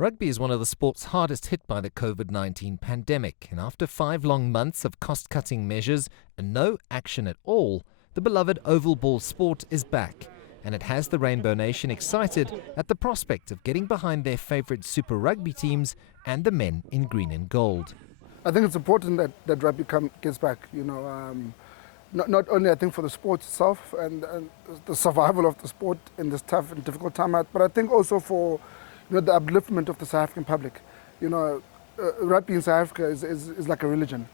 Rugby is one of the sports hardest hit by the COVID-19 pandemic, and after 5 long months of cost-cutting measures and no action at all, the beloved oval ball sport is back, and it has the Rainbow Nation excited at the prospect of getting behind their favourite Super Rugby teams and the men in green and gold. I think it's important that rugby gets back, not only I think for the sport itself and the survival of the sport in this tough and difficult time, but I think also for the upliftment of the South African public. Rugby in South Africa is like a religion,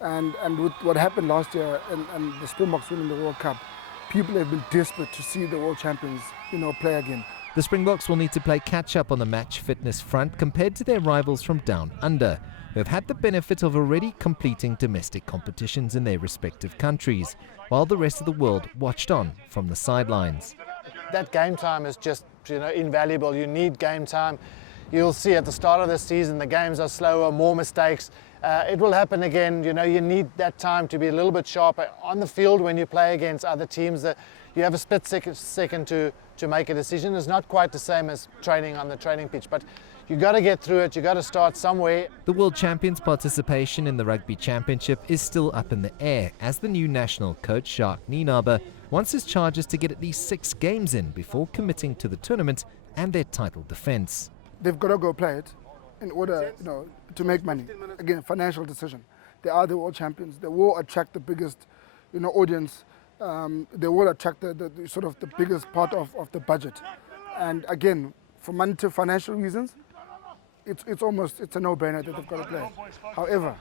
and with what happened last year and the Springboks winning the World Cup, people have been desperate to see the world champions, play again. The Springboks will need to play catch-up on the match fitness front compared to their rivals from down under, who have had the benefit of already completing domestic competitions in their respective countries, while the rest of the world watched on from the sidelines. That game time is just invaluable. You need game time. You'll see at the start of the season the games are slower, more mistakes. It will happen again. You need that time to be a little bit sharper on the field when you play against other teams. That you have a split second to make a decision. It's not quite the same as training on the training pitch, but you got to get through it. You got to start somewhere. The World Champions' participation in the Rugby Championship is still up in the air, as the new national coach Jacques Nienaber wants his charges to get at least 6 games in before committing to the tournament and their title defence. They've got to go play it in order, to make money. Again, financial decision. They are the world champions. They will attract the biggest, audience. They will attract the sort of the biggest part of the budget. And again, for monetary financial reasons, it's a no-brainer that they've got to play. However,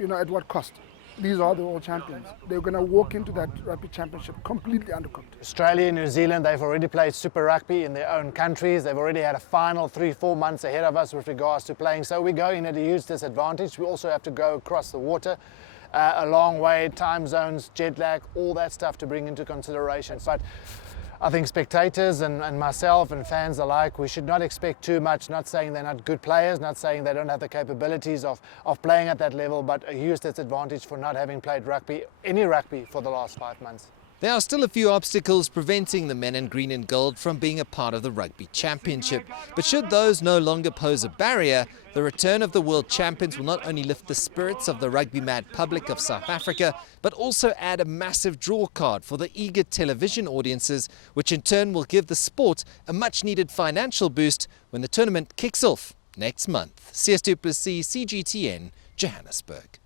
at what cost? These are the world champions. They're going to walk into that Rugby Championship completely undercooked. Australia and New Zealand, they've already played Super Rugby in their own countries. They've already had a final 3-4 months ahead of us with regards to playing. So we're going at a huge disadvantage. We also have to go across the water a long way, time zones, jet lag, all that stuff to bring into consideration. But I think spectators and myself and fans alike, we should not expect too much. Not saying they're not good players, not saying they don't have the capabilities of playing at that level, but a huge disadvantage for not having played any rugby for the last 5 months. There are still a few obstacles preventing the men in green and gold from being a part of the Rugby Championship. But should those no longer pose a barrier, the return of the world champions will not only lift the spirits of the rugby-mad public of South Africa, but also add a massive draw card for the eager television audiences, which in turn will give the sport a much-needed financial boost when the tournament kicks off next month. CS2+C, CGTN, Johannesburg.